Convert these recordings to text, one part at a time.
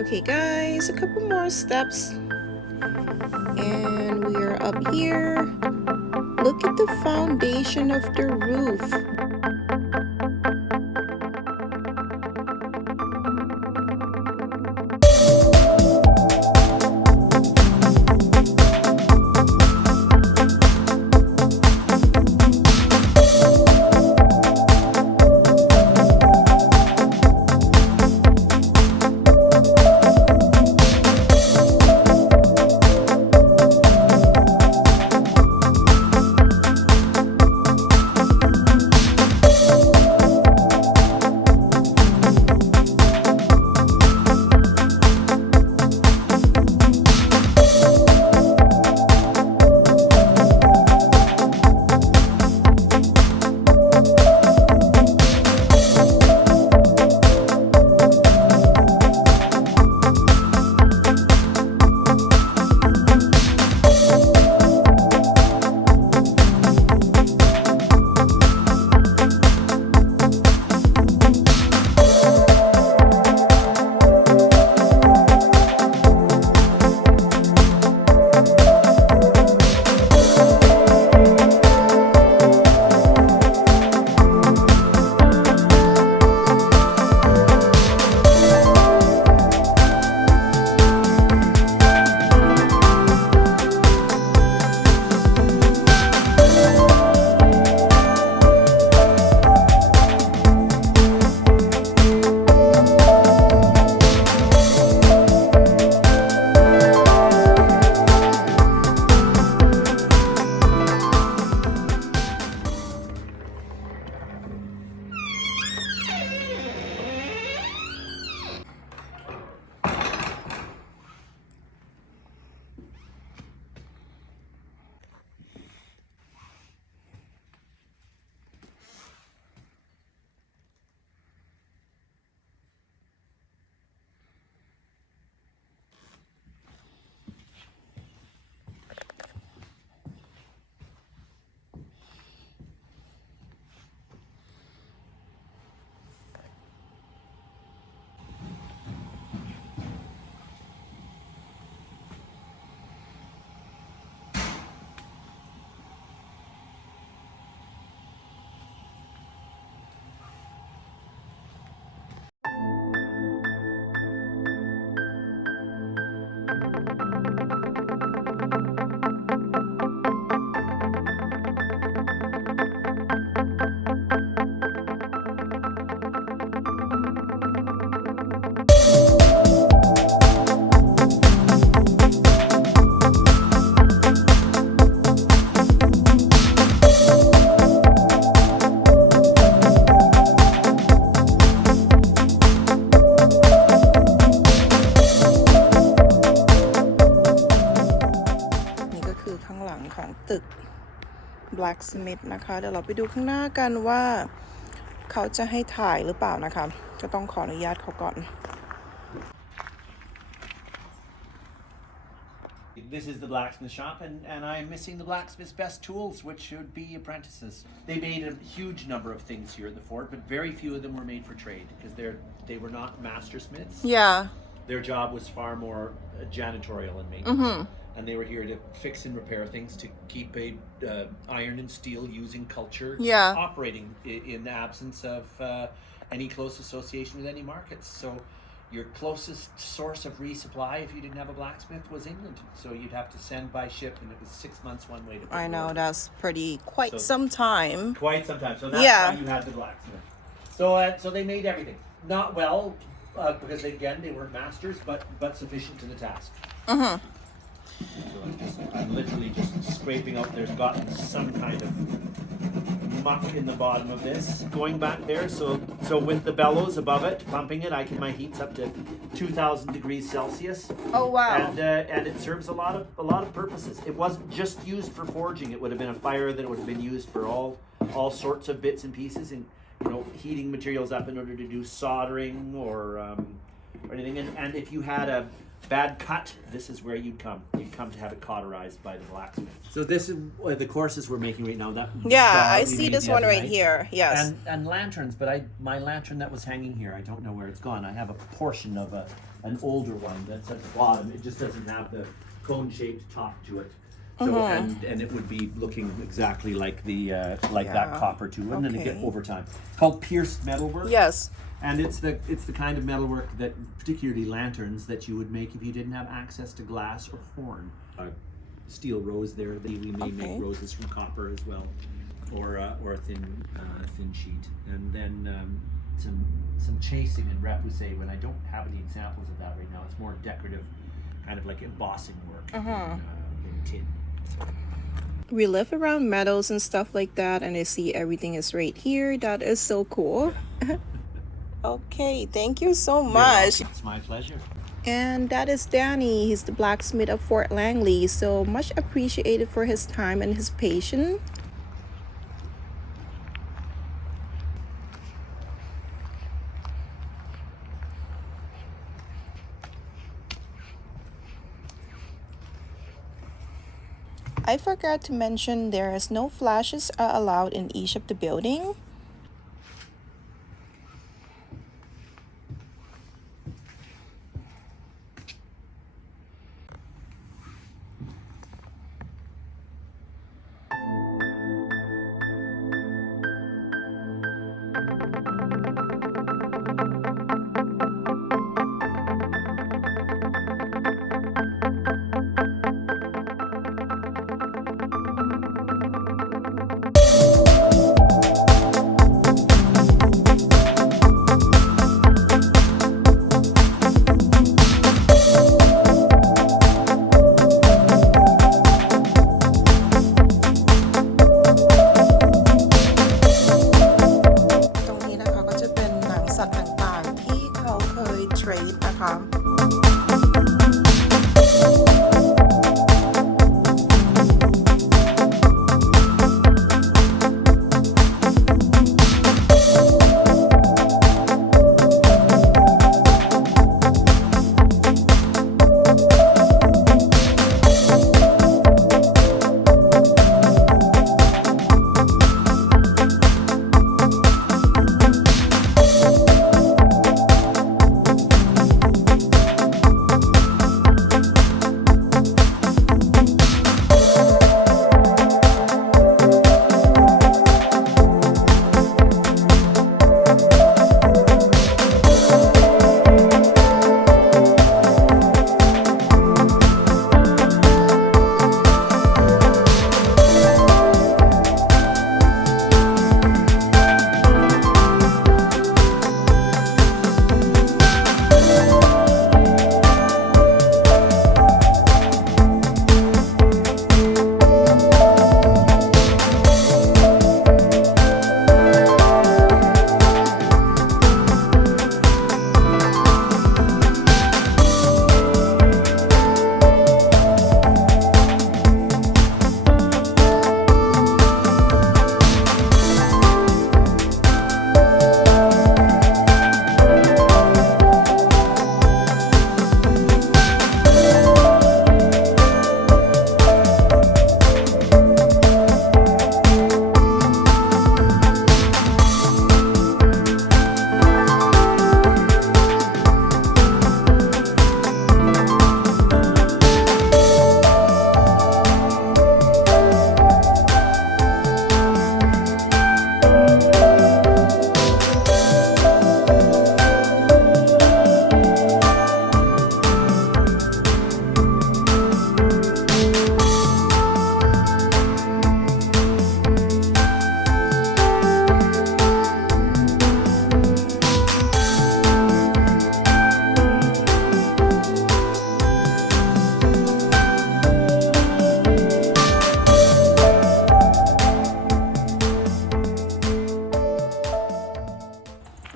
Okay guys, a couple more steps and we are up here. Look at the foundation of the roof. Blacksmith นะคะเดี๋ยวเราไปดูข้างหน้ากันว่าเขาจะให้ถ่ายหรือเปล่านะคะก็ต้องขออนุญาตเขาก่อน This is the blacksmith shop, and I'm missing the blacksmith's best tools, which should be apprentices. They made a huge number of things here at the fort, but very few of them were made for trade because they were not master smiths. Yeah. Their job was far more janitorial and maintenance. And they were here to fix and repair things to keep a iron and steel using culture operating in the absence of any close association with any markets. So your closest source of resupply if you didn't have a blacksmith was England. So you'd have to send by ship, and it was 6 months one way to I know, that's quite some time. Quite some time. So that's how you had the blacksmith. So they made everything. Not well, because they weren't masters, but sufficient to the task. So I'm literally just scraping out. There's gotten some kind of muck in the bottom of this going back there. So with the bellows above it, pumping it, my heat's up to 2,000 degrees Celsius. Oh wow! And it serves a lot of purposes. It wasn't just used for forging. It would have been a fire that would have been used for all sorts of bits and pieces, and heating materials up in order to do soldering or anything. And if you had bad cut, this is where you'd come. You'd come to have it cauterized by the blacksmith. So this is the courses we're making right now. That I see this one right here. Yes. And lanterns, but my lantern that was hanging here, I don't know where it's gone. I have a portion of an older one that's at the bottom. It just doesn't have the cone-shaped top to it. So and it would be looking exactly like the that copper too, and then it get over time. It's called pierced metalwork. Yes. And it's the kind of metalwork that, particularly lanterns, that you would make if you didn't have access to glass or horn. Steel rose there. We may make roses from copper as well, or a thin sheet, and then some chasing and repoussé. When I don't have any examples of that right now, it's more decorative, kind of like embossing work in tin. We live around metals and stuff like that, and I see everything is right here. That is so cool. Okay, thank you so much. It's my pleasure. And that is Danny. He's the blacksmith of Fort Langley. So much appreciated for his time and his patience. I forgot to mention there is no flashes allowed in each of the building.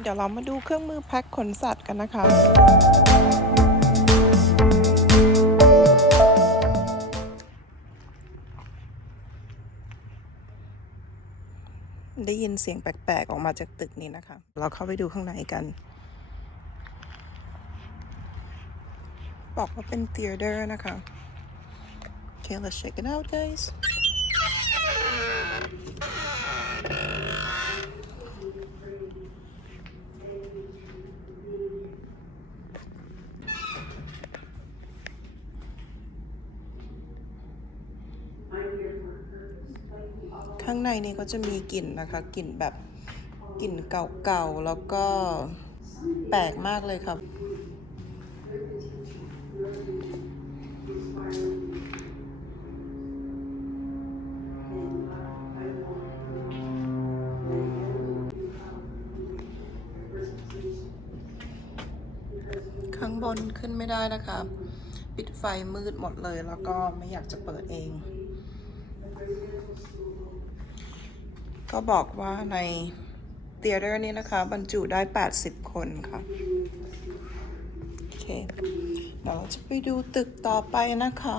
เดี๋ยวเรามาดูเครื่องมือแพ็คขนสัตว์กันนะคะได้ยินเสียงแปลกๆออกมาจากตึกนี้นะคะเราเข้าไปดูข้างในกัน บอกว่าเป็น theater นะคะ Okay, let's check it out, guys.ข้างในนี้ก็จะมีกลิ่นนะคะกลิ่นแบบกลิ่นเก่าๆแล้วก็แปลกมากเลยครับข้างบนขึ้นไม่ได้นะคะปิดไฟมืดหมดเลยแล้วก็ไม่อยากจะเปิดเองก็บอกว่าในเธียเตอร์นี้นะคะบรรจุได้80คนค่ะโอเคเดี๋ยวเราจะไปดูตึกต่อไปนะคะ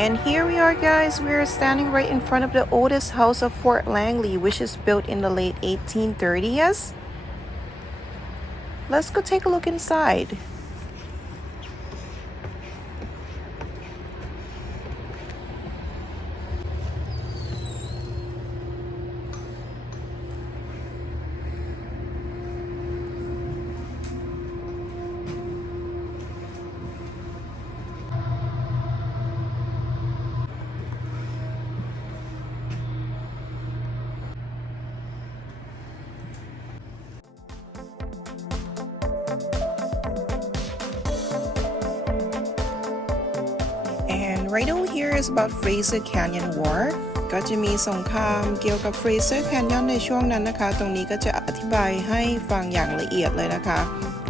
And here we are, guys. We are standing right in front of the oldest house of Fort Langley, which is built in the late 1830s. Let's go take a look inside. And right over here is about Fraser Canyon War ก็จะมีสงครามเกี่ยวกับ Fraser Canyon ในช่วงนั้นนะคะตรงนี้ก็จะอธิบายให้ฟังอย่างละเอียดเลยนะคะ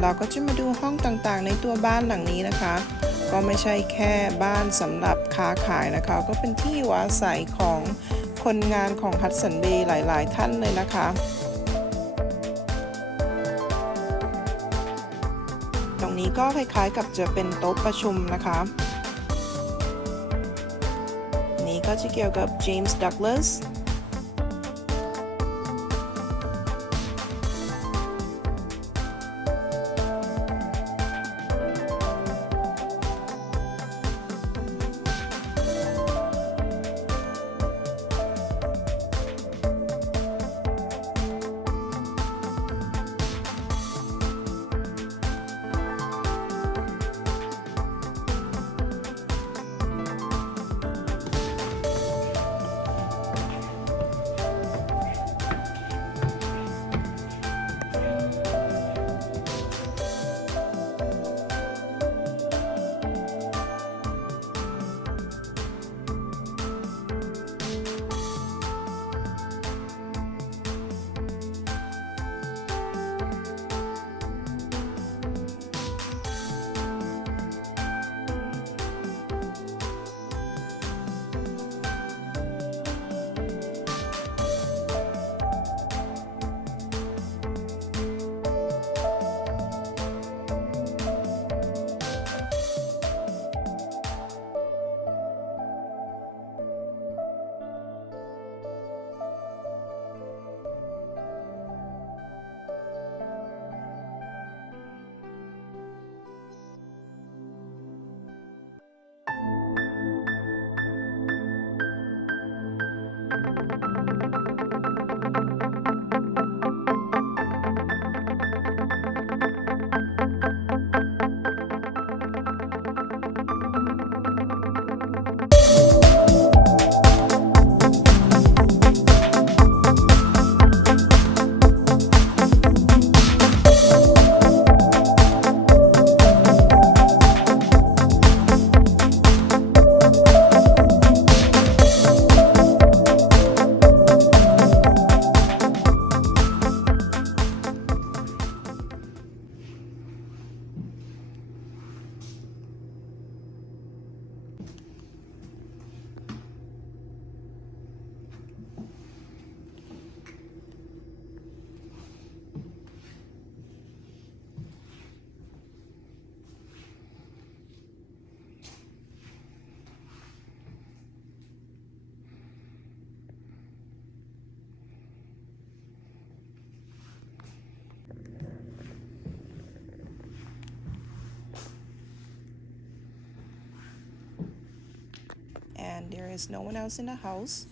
เราก็จะมาดูห้องต่างๆในตัวบ้านหลังนี้นะคะก็ไม่ใช่แค่บ้านสำหรับค้าขายนะคะก็เป็นที่อยู่อาศัยของคนงานของ Hudson Bay หลายๆท่านเลยนะคะตรงนี้ก็คล้ายๆกับจะเป็นโต๊ะประชุมนะคะนี่ก็จะเกี่ยวกับ James Douglas there is no one else in the house